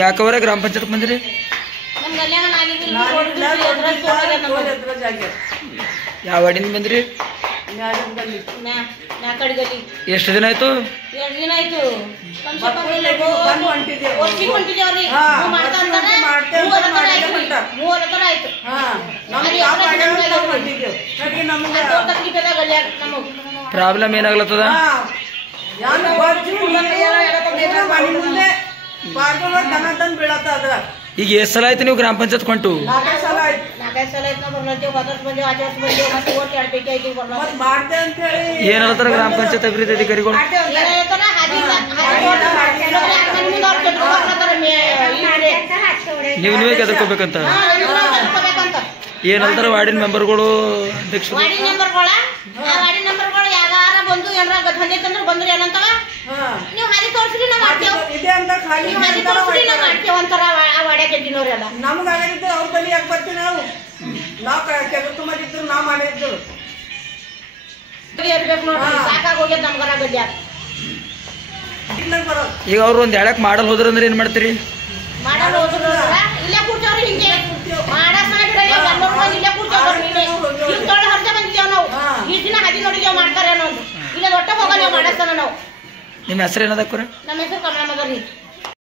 ಯಾಕವರ ಗ್ರಾಮ ಪಂಚಾಯತ್ ಬಂದ್ರಿ? ಯಾವ ವಾರ್ಡಿಂದ ಬಂದ್ರಿ? ಎಷ್ಟು ದಿನ ಆಯ್ತು? ಪ್ರಾಬ್ಲಮ್ ಏನಾಗ್ಲತ್ತದ? ಈಗ ಎಷ್ಟು ಸಲ ಆಯ್ತು ನೀವು ಗ್ರಾಮ ಪಂಚಾಯತ್ ಕೊಂಟು? ಏನ್ ಹೇಳ್ತಾರ ಗ್ರಾಮ ಪಂಚಾಯತ್ ಅಭಿವೃದ್ಧಿ ಅಧಿಕಾರಿಗಳು? ನೀವೇ ಕೆದರ್ಕೋಬೇಕಂತ ಏನ್ ಹೇಳ್ತಾರ ವಾರ್ಡಿನ ಮೆಂಬರ್ಗಳು, ಅಧ್ಯಕ್ಷರು? ಬಂದ್ರಿ ಏನಂತ ನೀವು ಹಾಲಿ ತೋರಿಸ್ರಿ ನಾವು ಮಾಡ್ತೇವೆ ಅಂತಾರ. ನಮ್ಗಾಗಿದ್ದು ಅವ್ರ ಬಳಿ ಯಾಕೆ ಬರ್ತೀವಿ? ನಾವು ಕೆಲಸ ಮಾಡಿದ್ರು ನಾವು ಮಾಡಿದ್ರು ಸಾಕಾಗೋಗ್ಯದ ನಮ್ಗರ ಗಡ್ಡ. ಈಗ ಅವ್ರು ಒಂದ್ ಹೇಳಕ್ ಮಾಡಲ್ ಹೋದ್ರ ಅಂದ್ರೆ ಏನ್ ಮಾಡ್ತೀರಿ? ಮಾಡಲ್ ಹೋದ್ರ ಇಲ್ಲೇ ಕೂರ್ಚವ್ರಿ, ಹಿಂಗೆ ಮಾಡಸನ ಬಿಡಲ್ಲ, ಇಲ್ಲೇ ಕೂರ್ಚವ್ರಿ. ಈಗ ತೊಳ್ಳ ಹೊರಗೆ ಬಂದಿದ್ದೇವ್ ನಾವು. ಈ ದಿನ ಹದಿ ನೋಡಿದೇವ್ ಮಾಡ್ತಾರೆ ಅನ್ನೋದು. ಇಲ್ಲ ಒಟ್ಟ ಹೋಗಲ್ಲ ಮಾಡಸನ ನಾವು. ನಿಮ್ಮ ಹೆಸರು ಏನದಕ್ಕೂರ? ನಮ್ಮ ಹೆಸರು ಕಮಲಮ್ಮದವ್ರಿ.